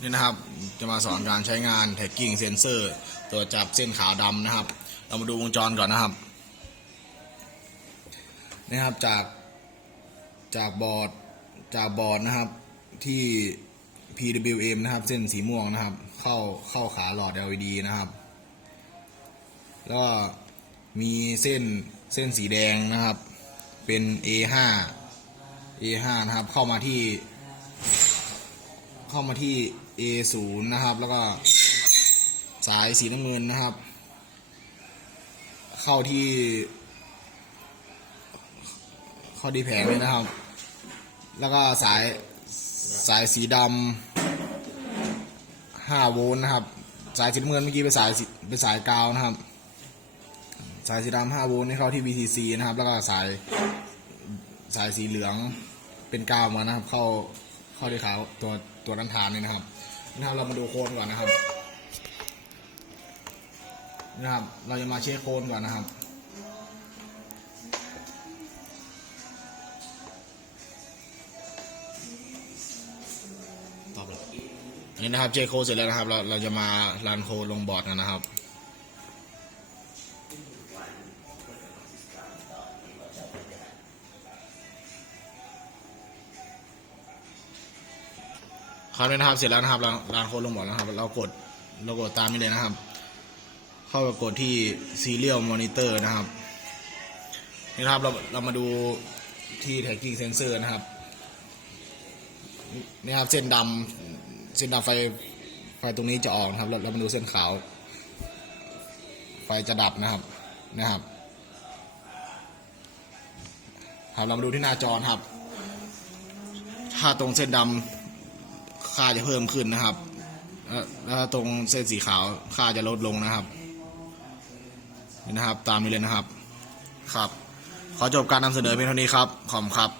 นี่นะครับ จะมาสอนการใช้งานแท็กกิ้งเซนเซอร์ตรวจับเส้นขาวดำนะครับ เรามาดูวงจรก่อนนะครับนี่ครับจากจากบอร์ดจากบอร์ดนะครับที่ PWM นะครับ เส้นสีม่วงนะครับ เข้าเข้าขาหลอด LED นะครับแล้วก็มีเส้นเส้นสีแดงนะครับ เป็น A5 A5 นะครับ เข้ามาที่ เข้ามาที่ A0 นะครับ แล้วก็สายสีน้ำเงินนะครับ เข้าที่ เข้าที่แผงเลยนะครับ แล้วก็สายสายสีดำ5โวลต์นะครับ สายสีน้ำเงินเมื่อกี้เป็นสายเป็นสายกาวนะครับ สายสีดำ5โวลต์นี่เข้าที่ VCC นะครับ แล้วก็สายสายสีเหลืองเป็นกาวมานะครับ เข้า ข้าที่ขาวตัวตัวด้านฐานนี่นะครับนะครับเรามาดูโคนก่อนนะครับนะครับ เราจะมาเช็คโคนก่อนนะครับตอบแล้วนี่นะครับเช็คโคนเสร็จแล้วนะครับ เราเราจะมารันโคนลงบอร์ดกันนะครับ ครับนี่นะครับ เสร็จแล้วนะครับราลานโค้ดลงหมดแล้วครับ เรากดเรากดตามนี้เลยนะครับ เข้าไปกดที่ Serial Monitor นะครับนี่นะครับเราเรามาดูที่ Tracking Sensor นะครับนี่ครับเส้นดำเส้นดำไฟไฟตรงนี้จะออกนะครับเราเรามาดูเส้นขาว ไฟจะดับนะครับนะครับครับเรามาดูที่หน้าจอครับ ถ้าตรงเส้นดำ ค่าจะเพิ่มขึ้นนะครับแล้วตรงเส้นสีขาวค่าจะลดลงนะครับนี่นะครับ ตามนี้เลยนะครับ ครับ ขอจบการนำเสนอเพียงเท่านี้ครับ ขอบคุณครับ